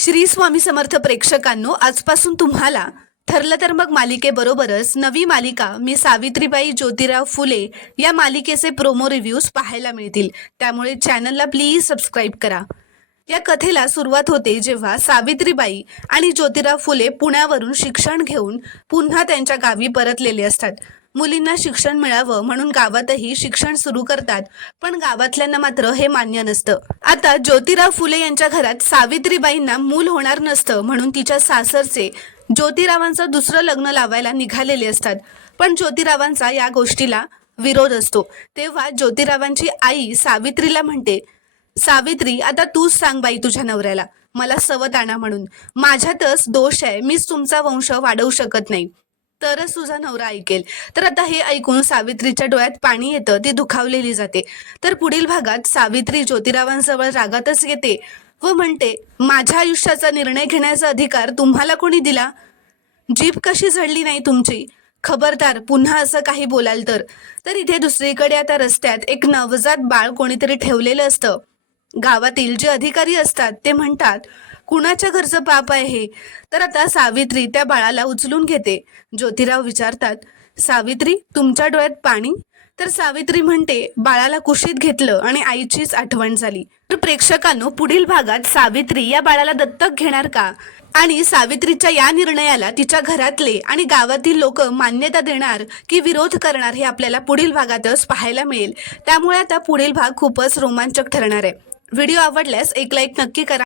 श्री स्वामी समर्थ प्रेक्षकांनो, आजपासून तुम्हाला ठरलं तर मग मालिकेबरोबरच नवी मालिका मी सावित्रीबाई ज्योतिराव फुले या मालिकेचे प्रोमो रिव्ह्यूज पाहायला मिळतील। त्यामुळे चॅनलला प्लीज सबस्क्राईब करा। या कथेला सुरुवात होते जेव्हा सावित्रीबाई आणि ज्योतिराव फुले पुण्यावरून शिक्षण घेऊन पुन्हा त्यांच्या गावी परतलेले असतात। मुलींना शिक्षण मिळावं म्हणून गावातही शिक्षण सुरू करतात, पण गावातल्यांना मात्र हे मान्य नसतं। आता ज्योतिराव फुले यांच्या घरात सावित्रीबाईंना मूल होणार नसतं म्हणून तिच्या सासरचे ज्योतिरावांचं दुसरं लग्न लावायला निघालेले असतात, पण ज्योतिरावांचा या गोष्टीला विरोध असतो। तेव्हा ज्योतिरावांची आई सावित्रीला म्हणते, सावित्री, आता तूच सांग बाई तुझ्या नवऱ्याला मला सवत आणा म्हणून। माझ्यातच दोष आहे, मीच तुमचा वंश वाढवू शकत नाही, तरच तुझा नवरा ऐकेल। तर आता हे ऐकून सावित्रीच्या डोळ्यात पाणी येतं, ती दुखावलेली जाते। तर पुढील भागात सावित्री ज्योतिरावांजवळ रागातच येते व म्हणते, माझ्या आयुष्याचा निर्णय घेण्याचा अधिकार तुम्हाला कोणी दिला? जीभ कशी जळली नाही तुमची? खबरदार पुन्हा असं काही बोलाल तर इथे दुसरीकडे आता रस्त्यात एक नवजात बाळ कोणीतरी ठेवलेलं असतं। गावातील जे अधिकारी असतात ते म्हणतात, कुणाच्या घरचं पाप आहे हे? तर आता सावित्री त्या बाळाला उचलून घेते। ज्योतिराव विचारतात, सावित्री, तुमच्या डोळ्यात पाणी? तर सावित्री म्हणते, बाळाला कुशीत घेतलं आणि आईचीच आठवण झाली। तर प्रेक्षकांनो, पुढील भागात सावित्री या बाळाला दत्तक घेणार का आणि सावित्रीच्या या निर्णयाला तिच्या घरातले आणि गावातील लोक मान्यता देणार की विरोध करणार हे आपल्याला पुढील भागातच पाहायला मिळेल। त्यामुळे आता पुढील भाग खूपच रोमांचक ठरणार आहे। व्हिडिओ आवडल्यास एक लाईक नक्की करा।